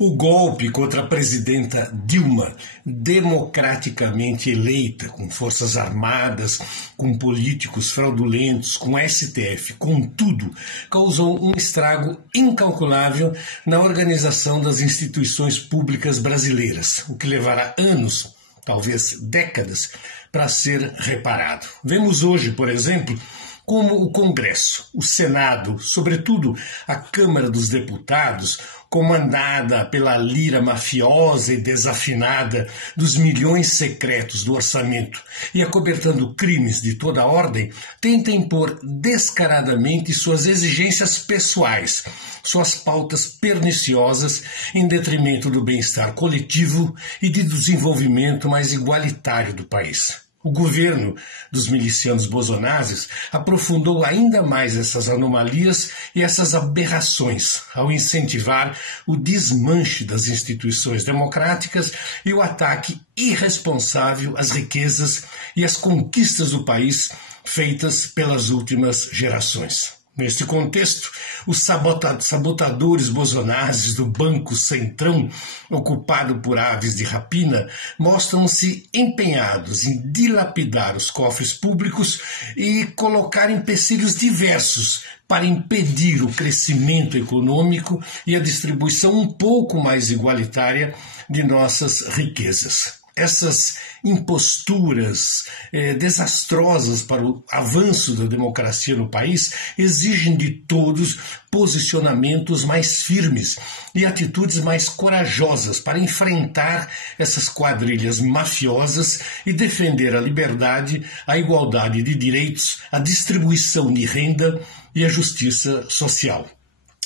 O golpe contra a presidenta Dilma, democraticamente eleita, com forças armadas, com políticos fraudulentos, com STF, com tudo, causou um estrago incalculável na organização das instituições públicas brasileiras, o que levará anos, talvez décadas, para ser reparado. Vemos hoje, por exemplo, como o Congresso, o Senado, sobretudo a Câmara dos Deputados, comandada pela lira mafiosa e desafinada dos milhões secretos do orçamento e acobertando crimes de toda ordem, tenta impor descaradamente suas exigências pessoais, suas pautas perniciosas em detrimento do bem-estar coletivo e de desenvolvimento mais igualitário do país. O governo dos milicianos bolsonaros aprofundou ainda mais essas anomalias e essas aberrações ao incentivar o desmanche das instituições democráticas e o ataque irresponsável às riquezas e às conquistas do país feitas pelas últimas gerações. Neste contexto, os sabotadores bolsonaros do Banco Centrão, ocupado por aves de rapina, mostram-se empenhados em dilapidar os cofres públicos e colocar empecilhos diversos para impedir o crescimento econômico e a distribuição um pouco mais igualitária de nossas riquezas. Essas imposturas desastrosas para o avanço da democracia no país exigem de todos posicionamentos mais firmes e atitudes mais corajosas para enfrentar essas quadrilhas mafiosas e defender a liberdade, a igualdade de direitos, a distribuição de renda e a justiça social.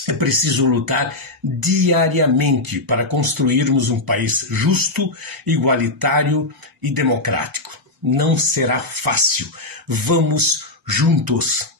É preciso lutar diariamente para construirmos um país justo, igualitário e democrático. Não será fácil. Vamos juntos.